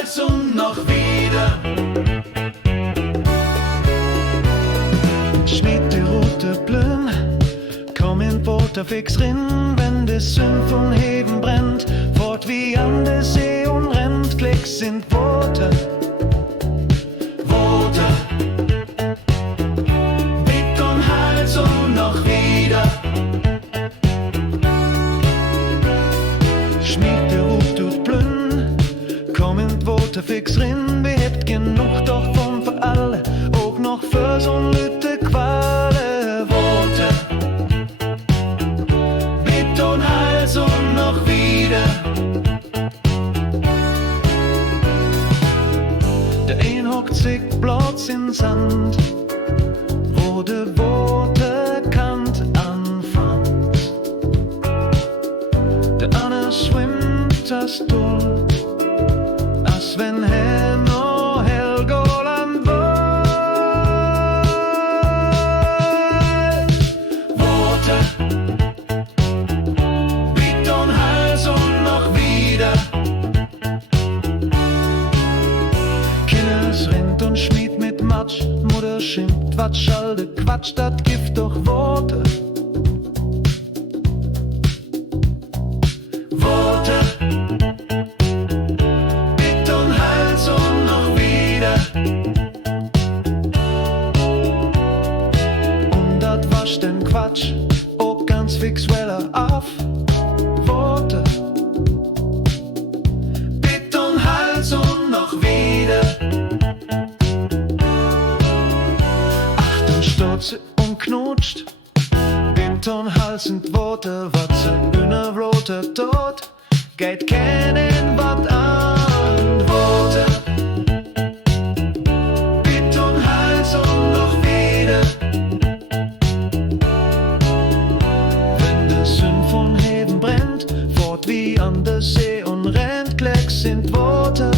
Hals und noch wieder. Schmied die rote Blüm, komm in Water fix rin, wenn de Sünn von Heben brennt, fort wie an de See und rennt, Klicks sind Water. Water. Bitt und Hals und noch wieder. Schmied die rote Blüm, komm in Water fix rin, wir hebt genug doch von für alle, auch noch für so'n Lüte Quale. Water. Bitt und Hals und noch wieder. Der een hockt sich Platz in Sand, wo de Waterkant anfängt. Der andere schwimmt as doll, als wenn noch Helgoland war. Water. Bitt und Hals und noch wieder. Kindes rennt und schmied mit Matsch, Mutter schimpft, Watsch, alte Quatsch, dat Gift doch Water. Water. Bitt und Hals und noch wieder. Und dat wascht den Quatsch, auch ganz fix weller auf. Water. Bitt und Hals und noch wieder. Ach, dann steht sie und knutscht, Beton, Hals und Water, wat sie unervloten tot, geht kennen wat an. Water. Bitt und Hals und noch wieder. Wenn de Sünn von Heben brennt, fort wie an der See und rennt, Klecks sind Water.